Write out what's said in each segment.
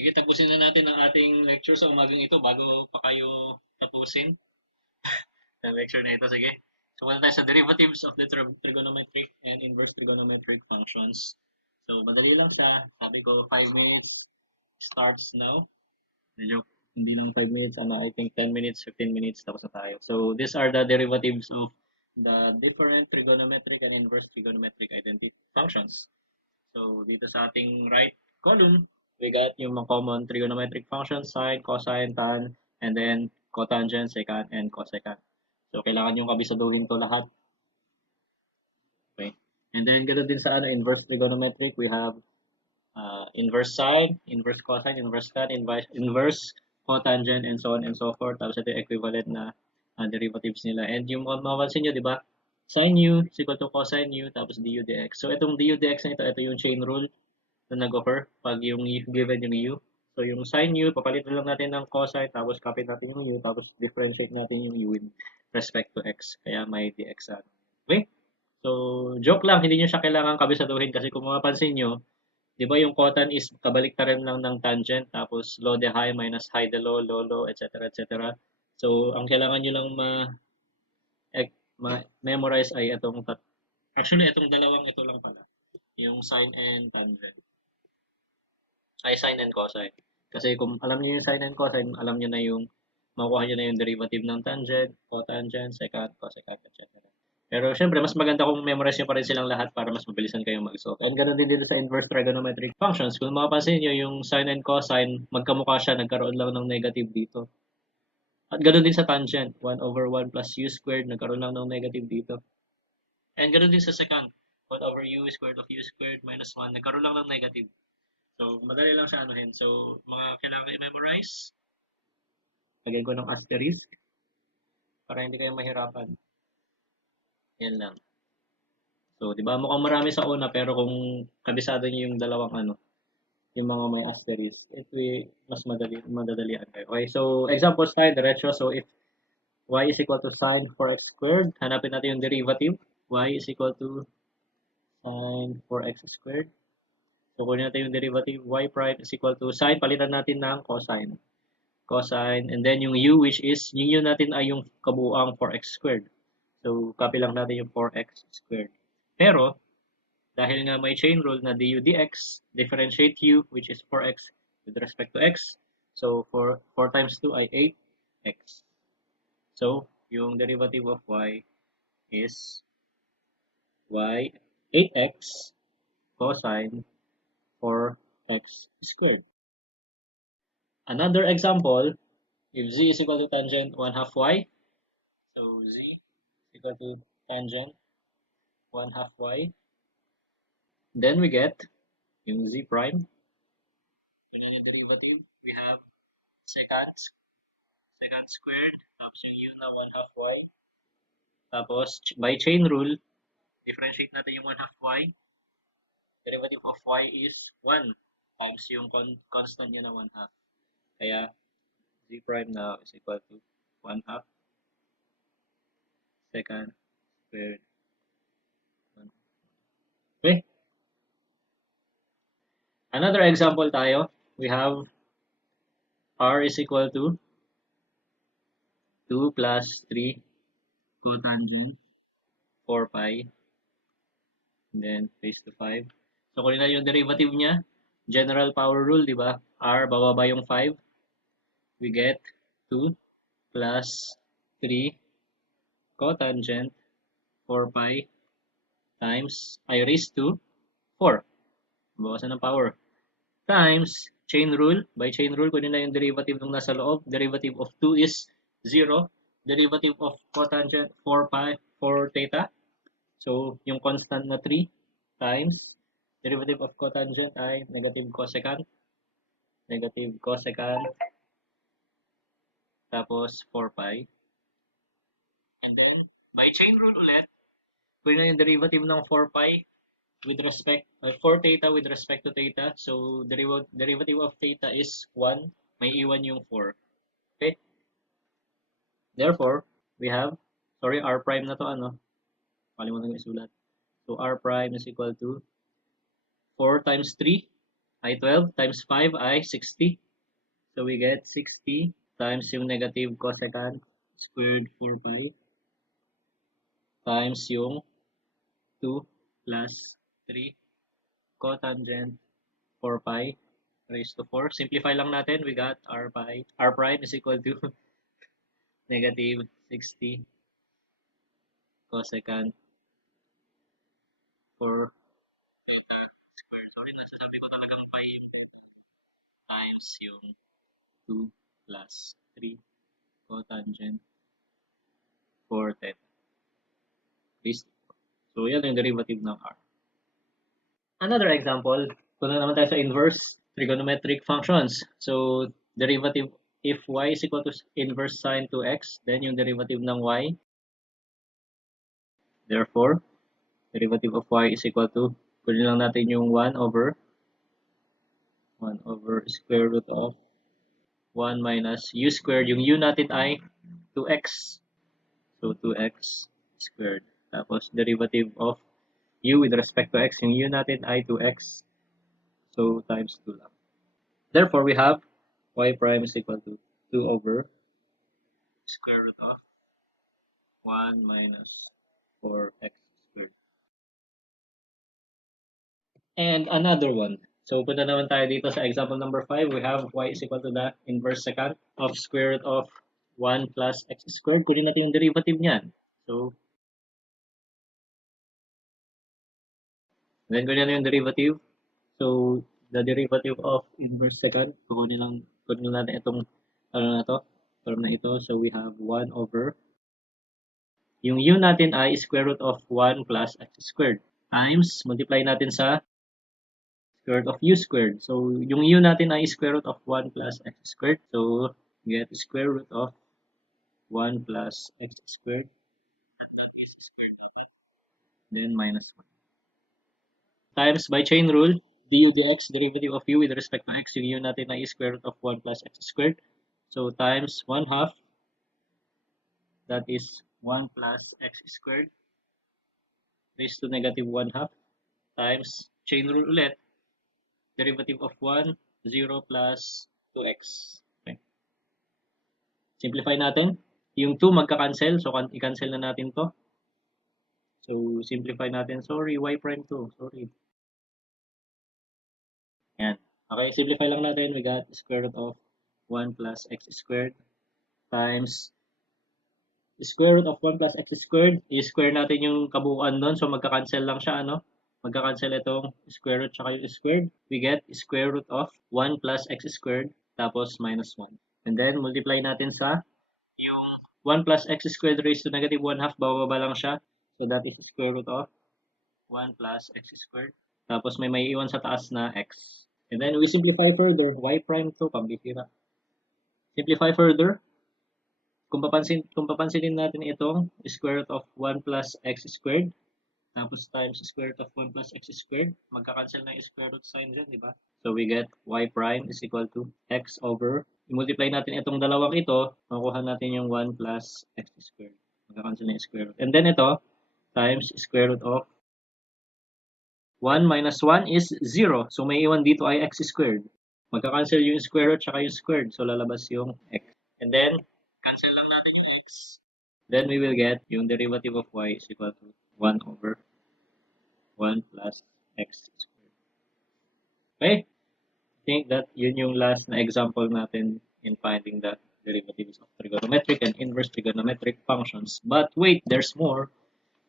Sige, tapusin na natin ang ating lecture sa umagang ito bago pa kayo tapusin ang lecture na ito. Sige. So, muna tayo sa derivatives of the trigonometric and inverse trigonometric functions. So, madali lang siya. Sabi ko, 5 minutes starts now. Medyo hindi lang 5 minutes, I think 10 minutes, 15 minutes, tapos na tayo. So, these are the derivatives of the different trigonometric and inverse trigonometric identity functions. So, dito sa ating right column, we got yung mga common trigonometric functions, sine, cosine, tan, and then cotangent, secant, and cosecant. So, kailangan yung kabisaduhin to lahat. Okay. And then, ganoon din sa inverse trigonometric, we have inverse sine, inverse cosine, inverse tan, inverse cotangent, and so on and so forth. Tapos ito yung equivalent na derivatives nila. And yung mapapansin nyo, di ba? Sin u is equal to cosine u, tapos du dx. So, itong du dx na ito yung chain rule na nag-occur pag yung given yung u. So, yung sin u, papalitan lang natin ng cosine, tapos copy natin yung u, tapos differentiate natin yung u with respect to x. Kaya may dx. Okay? So, joke lang, hindi nyo siya kailangan kabisaduhin kasi kung mapapansin nyo, di ba yung cotan is kabaliktaran lang ng tangent, tapos low de high minus high de low, low low, etc. etc. So, ang kailangan nyo lang ma-memorize ay itong actually, itong dalawang ito lang pala. Yung sine and tangent. Ay, sine and cosine. Kasi kung alam niyo yung sine and cosine, alam niyo na yung makukuha niyo na yung derivative ng tangent, cotangent, secant, cosecant, etc. Pero syempre, mas maganda kung memorize niyo pa rin silang lahat para mas mabilisan kayong mag-solve. And ganoon din dito sa inverse trigonometric functions. Kung mapapansin niyo yung sine and cosine, magkamukha siya, nagkaroon lang ng negative dito. At ganoon din sa tangent, 1 over 1 plus u squared, nagkaroon lang ng negative dito. And ganoon din sa secant, 1 over u squared of u squared minus 1, nagkaroon lang ng negative. So, madali lang siya anuhin. So, mga kailangan i-memorize, lagyan ko ng asterisk para hindi kayo mahirapan. Yan lang. So, di ba mukhang marami sa una pero kung kabisado niyo yung dalawang yung mga may asterisk, mas madadalian kayo. Okay, so examples tayo, diretso. So, if y is equal to sine 4x squared, hanapin natin yung derivative. Y is equal to sine 4x squared. So, kunin natin yung derivative. Y prime is equal to sine, palitan natin ng cosine. Cosine, and then yung u, which is, yung u natin ay yung kabuuang 4x squared. So, copy lang natin yung 4x squared. Pero, dahil nga may chain rule na du dx, differentiate u, which is 4x with respect to x. So, 4 times 2 ay 8x. So, yung derivative of y is y 8x cosine 4x squared. Another example, if z is equal to tangent 1 half y, so z is equal to tangent 1 half y, then we get yung z prime. Yun ang yung derivative. We have secant squared, tapos yung u na 1 half y. Tapos, by chain rule, differentiate natin yung 1 half y. Derivative of y is 1 times yung constant niya na 1 half. Kaya, z prime now is equal to 1 half secant squared. Okay? Another example tayo. We have r is equal to 2 plus 3 cotangent 4 pi, and then raised to 5. So, kunin na yung derivative niya. General power rule, di ba? R, bababa yung 5. We get 2 plus 3 cotangent 4 pi times, I raised to 4. Bawasan ng power. Times, chain rule. By chain rule, kunin na yung derivative nung nasa loob. Derivative of 2 is 0. Derivative of cotangent 4 pi, 4 theta. So, yung constant na 3 times derivative of cotangent ay negative cosecant. Negative cosecant. Tapos 4 pi. And then, by chain rule ulit, kunin na yung derivative ng 4 pi with respect, 4 theta with respect to theta. So, derivative of theta is 1. May iwan yung 4. Okay? Therefore, we have, r prime na to Kalimutan ko isulat. So, r prime is equal to 4 times 3 ay 12 times 5 ay 60. So we get 60 times yung negative cosecant squared 4 pi times yung 2 plus 3 cotangent 4 pi raised to 4. Simplify lang natin. We got r prime is equal to negative 60 cosecant 4 theta squared. Sorry, nasasabi ko talagang pi times yung 2 plus 3 cotangent 4 theta raised to 4. So, yan yung derivative ng r. Another example, punta naman tayo sa inverse trigonometric functions. So, derivative, if y is equal to inverse sine 2x, then yung derivative ng y, therefore, derivative of y is equal to, kunin lang natin yung 1 over square root of 1 minus u squared. Yung u natin ay 2x. So, 2x squared. Tapos, derivative of u with respect to x, yung u natin ay 2x. So, times 2 lang. Therefore, we have y prime is equal to 2 over square root of 1 minus 4x squared. And another one. So, punta naman tayo dito sa example number 5. We have y is equal to the inverse secant of square root of 1 plus x squared. Kunin natin yung derivative niyan. So, then kunin natin yung derivative. So, the derivative of inverse secant, kunin natin itong ano na to, term na ito. So, we have 1 over yung u natin ay square root of 1 plus x squared times, multiply natin sa square root of u squared. So, yung u natin ay square root of 1 plus x squared. So, get square root of 1 plus x squared. And that is squared natin. Then, minus 1. Times by chain rule, du dx, derivative of u with respect to x, yung u natin ay square root of 1 plus x squared. So, times 1 half, that is 1 plus x squared raised to negative 1 half times chain rule ulit, derivative of 1, 0 plus 2x. Okay. Simplify natin. Yung 2 magka-cancel. So, i-cancel na natin to. So, simplify natin. Sorry, y prime 2. Sorry. Yan. Okay, simplify lang natin. We got square root of 1 plus x squared times square root of 1 plus x squared. I-square natin yung kabuuan doon. So, magka-cancel lang siya, ano? Magka-cancel itong square root tsaka yung squared. We get square root of 1 plus x squared tapos minus 1. And then, multiply natin sa yung 1 plus x squared raised to negative 1 half. Bababa lang siya. So, that is square root of 1 plus x squared. Tapos, may iwan sa taas na x. And then, we simplify further. Y prime to, pambihira. Simplify further. Kung papansinin natin itong square root of 1 plus x squared, tapos times square root of 1 plus x squared, magka-cancel na yung square root sign dyan, di ba? So we get y prime is equal to x over, i-multiply natin itong dalawang ito, makuha natin yung 1 plus x squared. Magka-cancel na yung square root. And then ito, times square root of 1 minus 1 is 0. So may iwan dito ay x squared. Magka-cancel yung square root tsaka yung squared. So lalabas yung x. And then, cancel lang natin yung x. Then we will get yung derivative of y is equal to 1 over 1 plus x squared. Okay? I think that yun yung last na example natin in finding the derivatives of trigonometric and inverse trigonometric functions. But wait, there's more.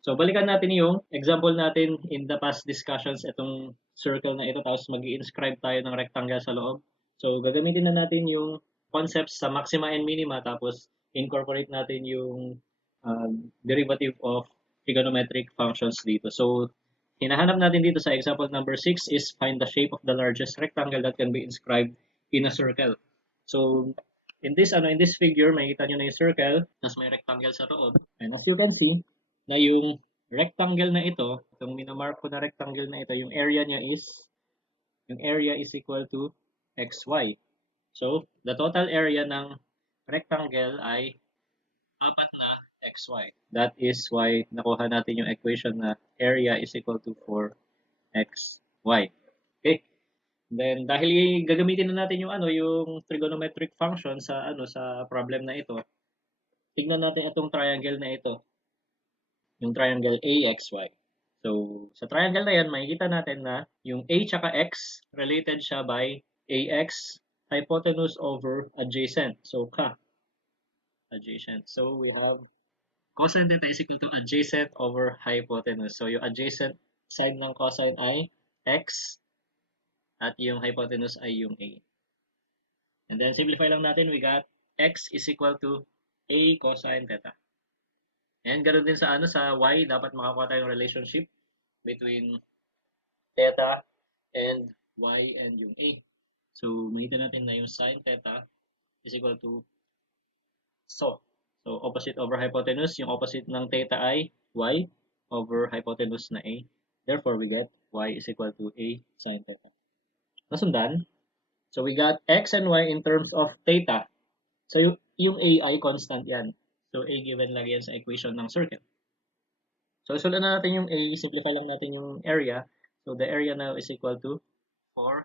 So, balikan natin yung example natin in the past discussions, itong circle na ito, tapos mag-i-inscribe tayo ng rectangle sa loob. So, gagamitin na natin yung concepts sa maxima and minima, tapos incorporate natin yung derivative of trigonometric functions dito. So, hinahanap natin dito sa example number 6 is find the shape of the largest rectangle that can be inscribed in a circle. So, in this figure, makikita nyo na yung circle, tapos may rectangle sa loob. And as you can see, na yung rectangle na ito, itong minamark ko na rectangle na ito, yung area is equal to xy. So, the total area ng rectangle ay 4 na xy. That is why nakuha natin yung equation na area is equal to 4xy. Okay? Then dahil gagamitin na natin yung trigonometric function sa problem na ito. Tignan natin itong triangle na ito, yung triangle AXY. So, sa triangle na yan, makikita natin na yung A tsaka X, related siya by AX, hypotenuse over adjacent. So, adjacent. So, we have cosine theta is equal to adjacent over hypotenuse. So, yung adjacent side ng cosine ay X at yung hypotenuse ay yung A. And then, simplify lang natin, we got X is equal to A cosine theta. And ganoon din sa Y, dapat makakuha tayong relationship between theta and Y and yung A. So, makita natin na yung sine theta is equal to so opposite over hypotenuse, yung opposite ng theta ay Y over hypotenuse na A. Therefore, we get Y is equal to A sine theta. Nasundan? So, we got X and Y in terms of theta. So, yung A ay constant yan. So, A given lang yan sa equation ng circle. So, isulat na natin yung A, simplify lang natin yung area. So, the area now is equal to 4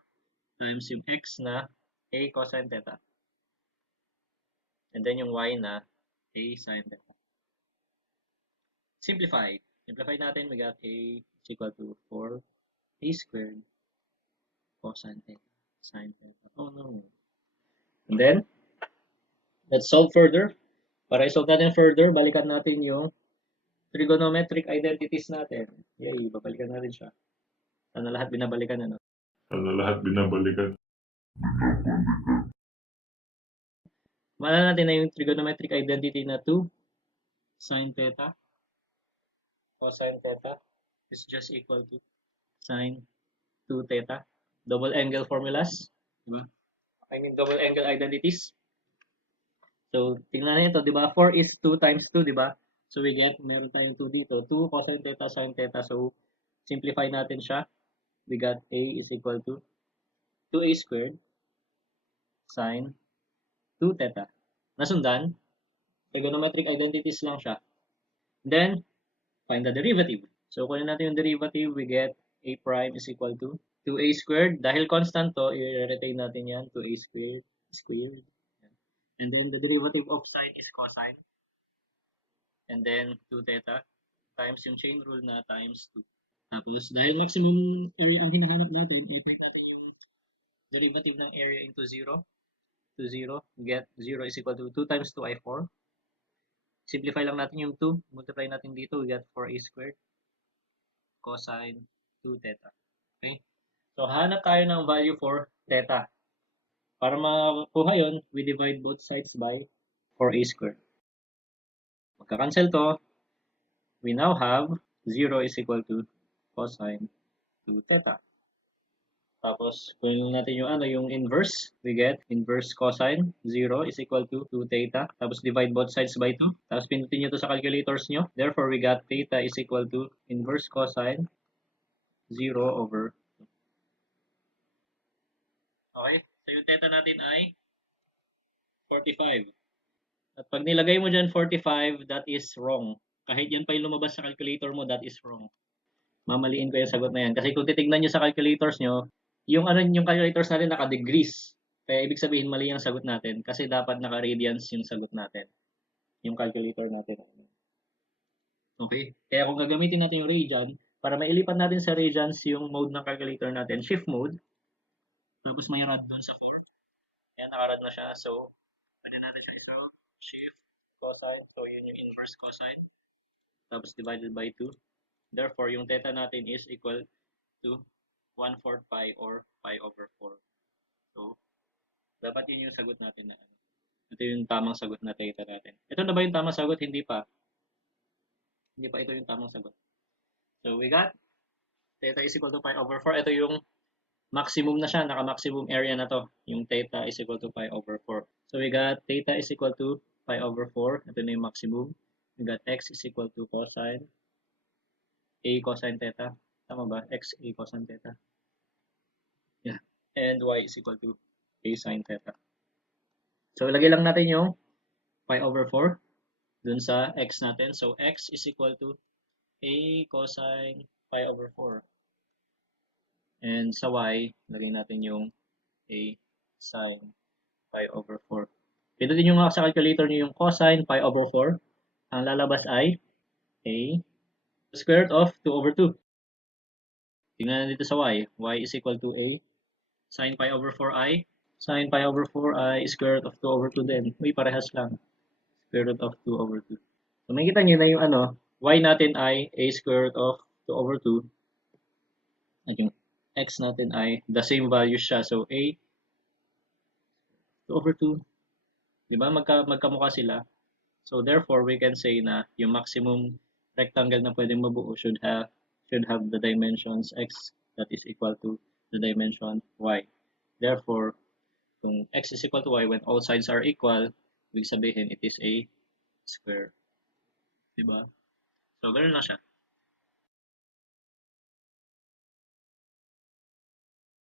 times yung X na A cosine theta. And then yung Y na A sine theta. Simplify. Simplify natin, we got A is equal to 4A squared cosine theta sine theta. Oh no. And then, let's solve further. Para i-solve natin further, balikan natin yung trigonometric identities natin. Yay, babalikan natin siya. Sana lahat binabalikan ano. Sana lahat binabalikan. Maalala natin na yung trigonometric identity na 2 sine theta cosine theta is just equal to sine 2 theta. Double angle formulas, di ba? I mean double angle identities. So, tingnan natin ito, di ba? 4 is 2 times 2, di ba? So, we get, meron tayong 2 dito. 2 cosine theta sine theta. So, simplify natin siya. We got A is equal to 2A squared sine 2 theta. Nasundan? Trigonometric identities lang siya. Then, find the derivative. So, kunin natin yung derivative, we get A prime is equal to 2A squared. Dahil constant to, i-retain natin yan, 2A squared. And then, the derivative of sine is cosine. And then, 2 theta times yung chain rule na times 2. Tapos, dahil maximum area ang hinahanap natin, i-take natin yung derivative ng area into 0. To 0, we get 0 is equal to 2 times 2 ay 4. Simplify lang natin yung 2. Multiply natin dito, we get 4A squared cosine 2 theta. Okay? So, hanap tayo ng value for theta. Para makakuha yun, we divide both sides by 4A squared. Magka-cancel to, we now have 0 is equal to cosine 2 theta. Tapos, kung natin yung inverse, we get inverse cosine 0 is equal to 2 theta. Tapos, divide both sides by 2. Tapos, pinutin nyo to sa calculators nyo. Therefore, we got theta is equal to inverse cosine 0 over 2. Okay? So, yung theta natin ay 45. At pag nilagay mo dyan 45, that is wrong. Kahit yan pa yung lumabas sa calculator mo, that is wrong. Mamaliin ko yung sagot na yan. Kasi kung titignan nyo sa calculators nyo, yung calculators natin naka-degrees. Kaya ibig sabihin mali ang sagot natin. Kasi dapat naka-radians yung sagot natin. Yung calculator natin. Okay? Kaya kung gagamitin natin yung radian, para mailipat natin sa radians yung mode ng calculator natin, shift mode. Tapos may rad doon sa 4. Kaya nakarad na siya. So, pwede natin siya isolve. Shift, cosine. So, yun yung inverse cosine. Tapos divided by 2. Therefore, yung theta natin is equal to 1/4 pi or pi over 4. So, dapat yun yung sagot natin na ano. Ito yung tamang sagot na theta natin. Ito na ba yung tamang sagot? Hindi pa. Hindi pa ito yung tamang sagot. So, we got theta is equal to pi over 4. Ito yung maximum na siya. Naka-maximum area na to. Yung theta is equal to pi over 4. So, we got theta is equal to pi over 4. Ito na yung maximum. We got x is equal to cosine a cosine theta. Tama ba? X a cosine theta. Yeah. And y is equal to a sine theta. So, ilagay lang natin yung pi over 4 dun sa x natin. So, x is equal to a cosine pi over 4. And sa y, lagay natin yung a sine pi over 4. Pindutin nyo nga sa calculator nyo yung cosine pi over 4. Ang lalabas ay a square root of 2 over 2. Tingnan dito sa y. Y is equal to a sine pi over 4i. Sine pi over 4i square root of 2 over 2 din. Uy, parehas lang. Square root of 2 over 2. So, makikita nyo na yung y natin ay a square root of 2 over 2. At yung x natin ay the same value siya. So, a 2 over 2. Diba? Magkamukha sila. So, therefore, we can say na yung maximum rectangle na pwedeng mabuo should have the dimensions x that is equal to the dimension y. Therefore, kung x is equal to y when all sides are equal, ibig sabihin it is a square. Diba? So, ganoon lang siya.